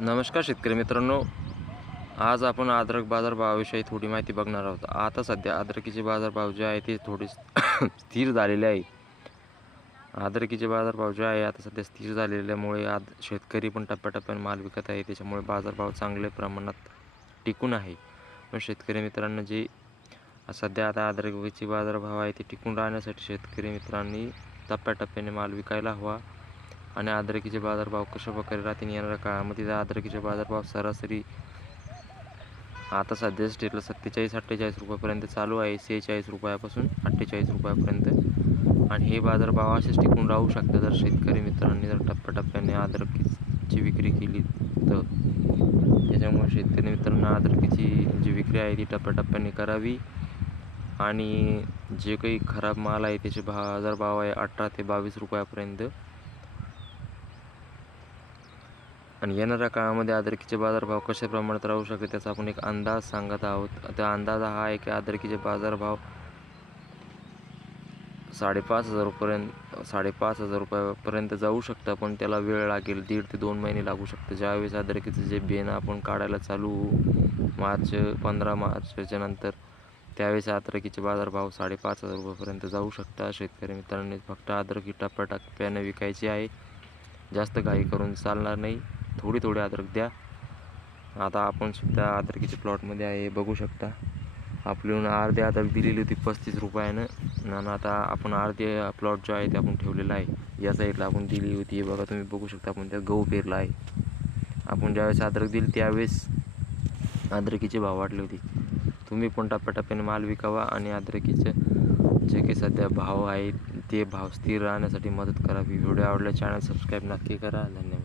नमस्कार शेतकरी मित्रांनो, आज आपण अद्रक बाजारभावाविषयी थोडी माहिती बघणार आहोत. आता सध्या अद्रकीचे बाजारभाव जे आहे ते थोडे स्थिर झालेले आहे. अद्रकीचे बाजारभाव जे आहे आता सध्या स्थिर झालेल्यामुळे आज शेतकरी पण टप्प्याटप्प्याने माल विकत आहे. त्याच्यामुळे बाजारभाव चांगल्या प्रमाणात टिकून आहे. पण शेतकरी मित्रांनो, जे सध्या आता अद्रकीचे बाजारभाव आहे ते टिकून राहण्यासाठी शेतकरी मित्रांनी टप्प्याटप्प्याने माल विकायला हवा. आणि अद्रकीचे बाजारभाव कशा प्रकारे राहतील येणाऱ्या काळामध्ये. अद्रकीचे बाजारभाव सरासरी आता सध्या स्टेटला 47-48 रुपयापर्यंत चालू आहे. 46 रुपयापासून 48 रुपयापर्यंत. आणि हे बाजारभाव असेच टिकून राहू शकतात जर शेतकरी मित्रांनी जर टप्प्याटप्प्याने अद्रकीची विक्री केली तर. त्याच्यामुळे शेतकरी मित्रांना अद्रकीची जी विक्री आहे ती टप्प्याटप्प्याने करावी. आणि जे काही खराब माल आहे त्याचे बाजारभाव आहे 18 ते 22 रुपयापर्यंत. आणि येणाऱ्या काळामध्ये अद्रकीचे बाजारभाव कशा प्रमाणात राहू शकते त्याचा आपण एक अंदाज सांगत आहोत. त्या अंदाज हा आहे की अद्रकीचे बाजारभाव 5,500 रुपयापर्यंत जाऊ शकतं. पण त्याला वेळ लागेल, 1.5 ते 2 महिने लागू शकतं. ज्यावेळेस अद्रकीचं जे बेन आपण काढायला चालू 15 मार्चच्या नंतर, त्यावेळेस अद्रकीचे बाजारभाव 5,500 रुपयापर्यंत जाऊ शकतात. शेतकरी मित्रांनी फक्त अद्रकी टप्प्याटप्प्याने विकायची आहे. जास्त घाई करून चालणार नाही. थोडी अद्रक द्या. आता आपण सुद्धा अद्रकीच्या प्लॉटमध्ये आहे, बघू शकता. आपल्याला अर्धे अद्रक दिलेली होती 35 रुपयानं. आणि आता आपण अर्धे प्लॉट जो आहे ते आपण ठेवलेला आहे. या साईडला आपण दिली होती, बघा तुम्ही बघू शकता. आपण त्यात गहू पेरला आहे. आपण ज्यावेळेस अद्रक दिली त्यावेळेस अद्रकीचे भाव वाढले होते. तुम्ही पण टप्प्याटप्प्याने माल विकावा आणि अद्रकीचे जे काही सध्या भाव आहेत ते भाव स्थिर राहण्यासाठी मदत करावी. व्हिडिओ आवडला चॅनल सबस्क्राईब नक्की करा. धन्यवाद.